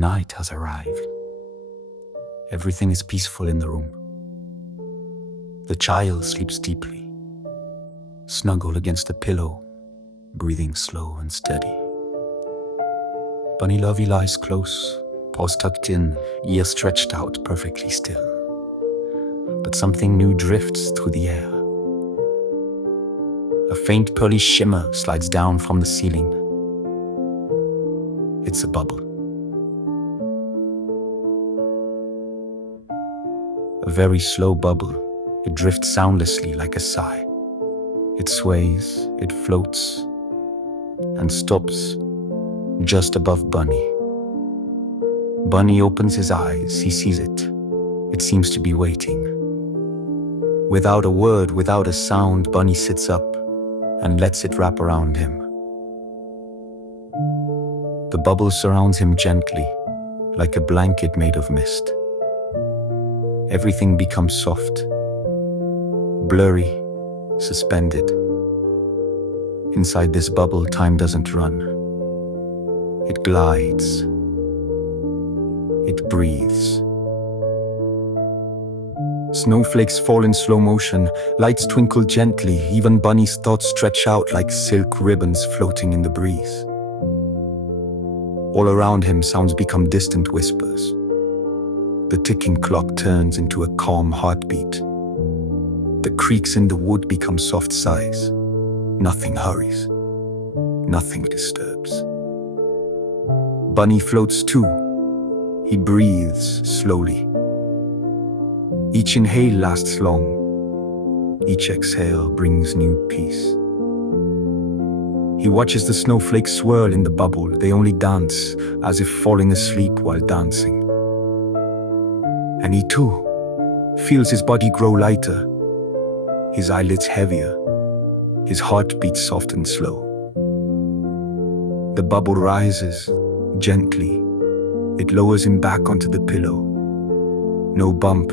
Night has arrived. Everything is peaceful in the room. The child sleeps deeply, snuggled against a pillow, breathing slow and steady. Bunny Lovey lies close, paws tucked in, ears stretched out, perfectly still. But something new drifts through the air. A faint pearly shimmer slides down from the ceiling. It's a bubble. A very slow bubble. It drifts soundlessly like a sigh. It sways, it floats, and stops just above Bunny. Bunny opens his eyes. He sees it. It seems to be waiting. Without a word, without a sound, Bunny sits up and lets it wrap around him. The bubble surrounds him gently, like a blanket made of mist. Everything becomes soft, blurry, suspended. Inside this bubble, time doesn't run. It glides. It breathes. Snowflakes fall in slow motion, lights twinkle gently, even Bunny's thoughts stretch out like silk ribbons floating in the breeze. All around him, sounds become distant whispers. The ticking clock turns into a calm heartbeat. The creaks in the wood become soft sighs. Nothing hurries. Nothing disturbs. Bunny floats too. He breathes slowly. Each inhale lasts long. Each exhale brings new peace. He watches the snowflakes swirl in the bubble. They only dance, as if falling asleep while dancing. And he too feels his body grow lighter, his eyelids heavier, his heart beats soft and slow. The bubble rises gently. It lowers him back onto the pillow. No bump,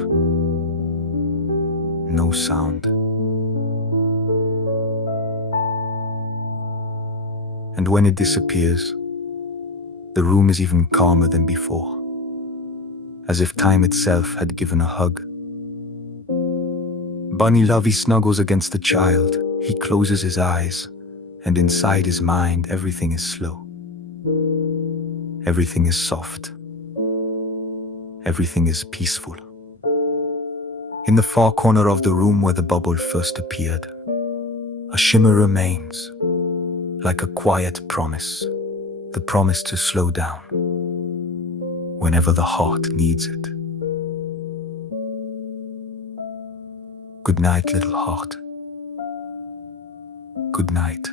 no sound. And when it disappears, the room is even calmer than before, as if time itself had given a hug. Bunny Lovey snuggles against the child. He closes his eyes, and inside his mind, everything is slow. Everything is soft. Everything is peaceful. In the far corner of the room where the bubble first appeared, a shimmer remains, like a quiet promise, the promise to slow down whenever the heart needs it. Good night, little heart. Good night.